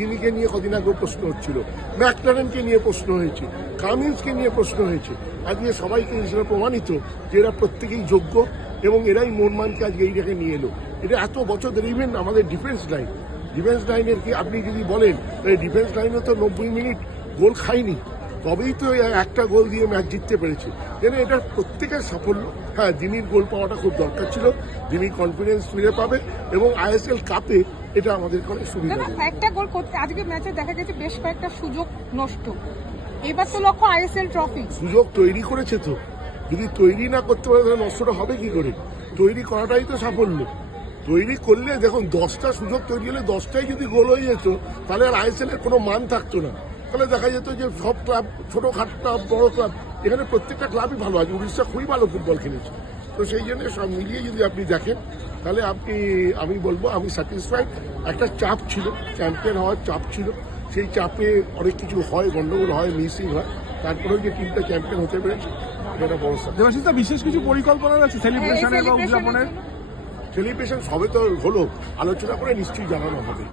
দিনিকে নিয়ে কদিন আগে প্রশ্ন হচ্ছিল, ম্যাকলারেনকে নিয়ে প্রশ্ন হয়েছে, কামিন্সকে নিয়ে প্রশ্ন হয়েছে। আজকে সবাইকে হিসেবে প্রমাণিত যে এরা প্রত্যেকেই যোগ্য এবং এরাই মোহনবাগানকে আজকে এই জায়গায় নিয়ে এলো। এটা এত বছর ধরে ইভেন আমাদের ডিফেন্স লাইনের কি আপনি যদি বলেন ডিফেন্স লাইনে তো 90 মিনিট গোল খায়নি, তবেই তো একটা গোল দিয়ে ম্যাচ জিততে পেরেছে। যেন এটা প্রত্যেকের সাফল্য। হ্যাঁ, দিনির গোল পাওয়াটা খুব দরকার ছিল, দিনি কনফিডেন্স ফিরে পাবে এবং আইএসএল কাপে এটা আমাদের অনেক সুবিধা হবে। একটা গোল করতে আজকে ম্যাচে দেখা গেছে বেশ কয়েকটা সুযোগ নষ্ট। এবার তো লক্ষ্য আইএসএল ট্রফি। সুযোগ তৈরি করেছে তো, যদি তৈরি না করতে পারে তাহলে নষ্টটা হবে কি করে? তৈরি করাটাই তো সাফল্য। তৈরি করলে দেখুন 10টা সুযোগ তৈরি হলে 10টাই যদি গোল হয়ে যেত তাহলে আর আইএসএল এর কোনো মান থাকতো না। তাহলে দেখা যেত যে সব ক্লাব, ছোটখাটো ক্লাব, বড় ক্লাব, এখানে প্রত্যেকটা ক্লাবই ভালো আছে। উড়িষ্যা খুবই ভালো ফুটবল খেলেছে। তো সেই জন্য সব মিলিয়ে যদি আপনি দেখেন তাহলে আমি বলবো আমি স্যাটিসফাইড। একটা চাপ ছিল, চ্যাম্পিয়ন হওয়ার চাপ ছিল, সেই চাপে অনেক কিছু হয়, গন্ডগোল হয়, মিসিং হয়, তারপরেও যে টিমটা চ্যাম্পিয়ন হতে পেরেছে এটা বড় সাফল্য। দেবাশিস দা, বিশেষ কিছু পরিকল্পনা আছে সেলিব্রেশনের বা উদযাপনের? সেলিব্রেশন সবে তো হলো, আলোচনা করে নিশ্চয়ই জানানো হবে।